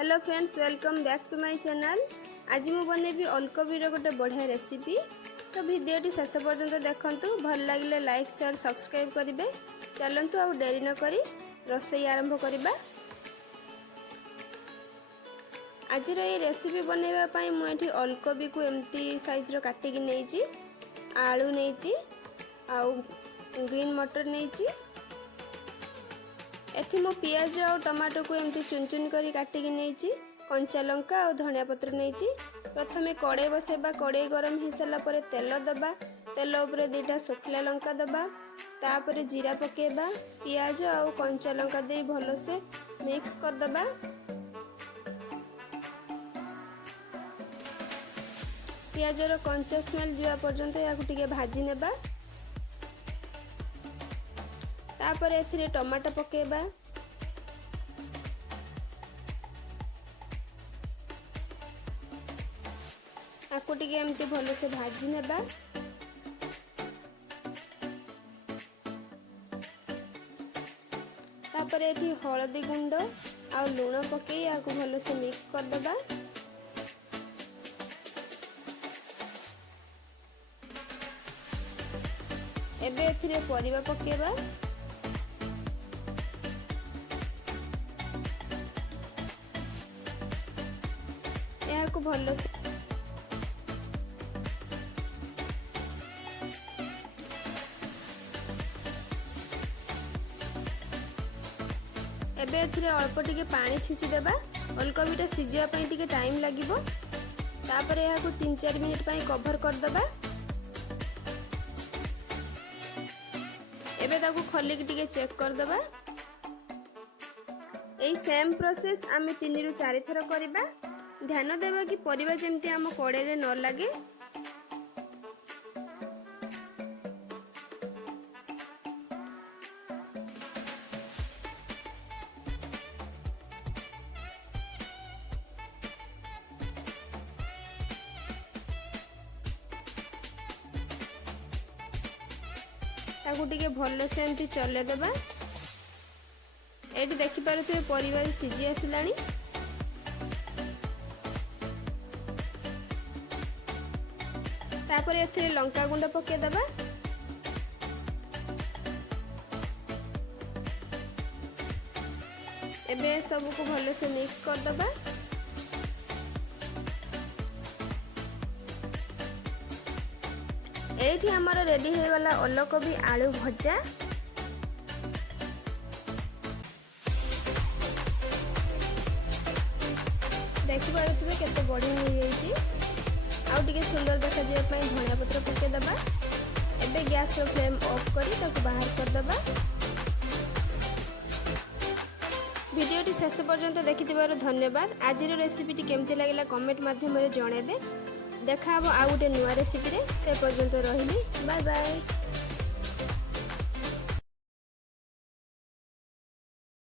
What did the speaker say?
Hello friends, welcome back to my channel. आज मु बनैबी ओलकोबीर गोटे बढ़िया रेसिपी। तो वीडियोटी शेष पर्यंत देखंतु। भल लगे लाइक शेयर सब्सक्राइब करेंगे। चलतु आ डेरी न करी रोषेई आरंभ करबा। आज ये रेसिपी बनैबा मुझे ओलकोबी को एमती साइज रो काटिकी नहीं, आलू नहीं, आउ ग्रीन मटर नहीं। एठी मो पियाज और टमाटो को एमती चुन चुन करी काटिकी नहीं, कंचा लंका और धनिया पत्र नहीं। प्रथमे कड़े बसेबा, कड़े गरम हो सारा पर तेल दबा, तेल उपरे दुटा सुखिला लंका दबा, तापर जीरा पकेबा, पियाज और कंचा लंका दे भल से मिक्स कर दबा। पियाजर कंचा स्मेल जावा पर्यंत या टिके भाजी नेबा। तापर एथिरे टमाटो पकेबा, आपको टिके एमती भल से भाजी नेबा। तापर एठी हळदी गुंड आ लूण पके याको भल से मिक्स कर दबा। एबे एथिरे परिबा पकेबा। को भल से एबे एथिरे अल्प टिके पानी छिंची देबा। ओलकोबीटा सिजिया पई टिके टाइम लागिबो। तापर या को 3-4 मिनिट पई कवर कर दबा। एबे ताको खोली के टिके चेक कर दबा। एई सेम प्रोसेस आमे 3 रु 4 थर करिबा। ध्यान देवा कि परिबा जेमती आम कड़े रे न लागे। ताकू टिके भल से एमती चले देबा। एठी देखि पारुथिबे परिबा सिझी आसिलानी। तापर एथिरे लंका गुंड पके दबा। एबे सब को भले से मिक्स कर दबा। एठी हमारा रेडी हो गला ओलकोबी आलू भजा। देखि पारुथिबे केते बढ़िया हो जाईची। आउ टिके सुंदर देखा जाय पई धनिया पत्र पके दबा। एबे गैस रो फ्लेम ऑफ करी ताको बाहर कर दबा। वीडियोटी शेष पर्यंत देखिथिबार धन्यवाद। आज रो रेसिपीटी केमती लागला कमेंट माध्यम रे जणाइबे। देखा हबो आ गुटे नुवा रेसिपी रे। से पर्यंत रहिली, बाय बाय।